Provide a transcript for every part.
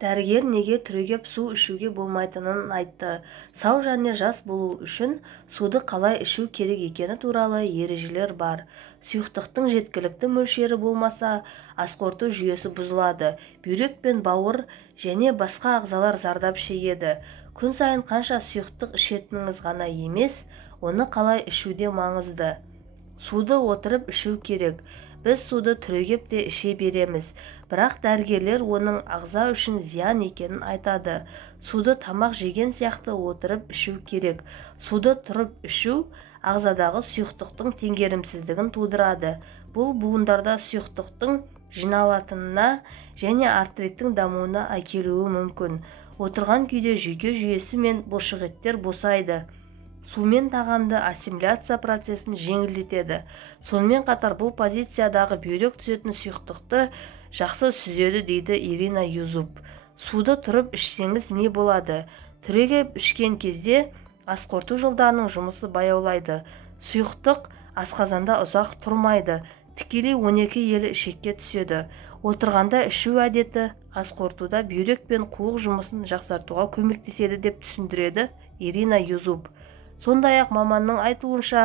Дәрігер неге түрегеп су ішуге болмайтынын айтты. Сау және жас болу үшін суды қалай ішу керек екені туралы ережелер бар. Сұйықтықтың жеткілікті мөлшері болмаса, ас қорыту жүйесі бұзылады. Бүйрек пен бауыр және басқа ағзалар зардап шегеді. Күн сайын қанша сұйықтық ішетініңіз ғана емес, оны қалай ішуде маңызды. Суды отырып ішу керек. Біз суды түрегеп те іше береміз, бірақ дәрігерлер оның ағза үшін зиян екенін айтады. Суды тамақ жеген сияқты отырып ішу керек. Суды тұрып ішу ағзадағы сұйықтықтың теңгерімсіздігін тудырады. Бұл буындарда сұйықтықтың жиналатынына және артриттің дамуына әкелуі мүмкін. Отырған күйде жүйке жүйесі мен бұлшықеттер босайды. Сумен тағамды ассимиляция процесін жеңілдетеді. Сонымен қатар бұл позициядағы бүйрек түсетін сұйықтықты жақсы сүзеді, дейді Ирина Юзуп. Суды тұрып ішсеңіз не болады? Түрегеп ішкен кезде ас қорыту жолдарының жұмысы баяулайды. Сұйықтық асқазанда ұзақ тұрмайды. Тікелей 12 елі ішекке түседі. Отырғанда ішу әдеті ас қорытуда бүйрек пен қуық жұмысын жақсартуға көмектеседі деп түсіндіреді Ирина Юзуп. Сондай-ақ маманның айтуынша,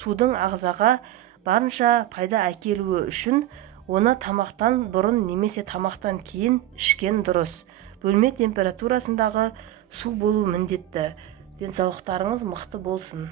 судың ағзаға барынша пайда әкелуі үшін оны тамақтан бұрын немесе тамақтан кейін ішкен дұрыс. Бөлме температурасындағы су болу міндетті. Денсаулықтарыңыз мықты болсын.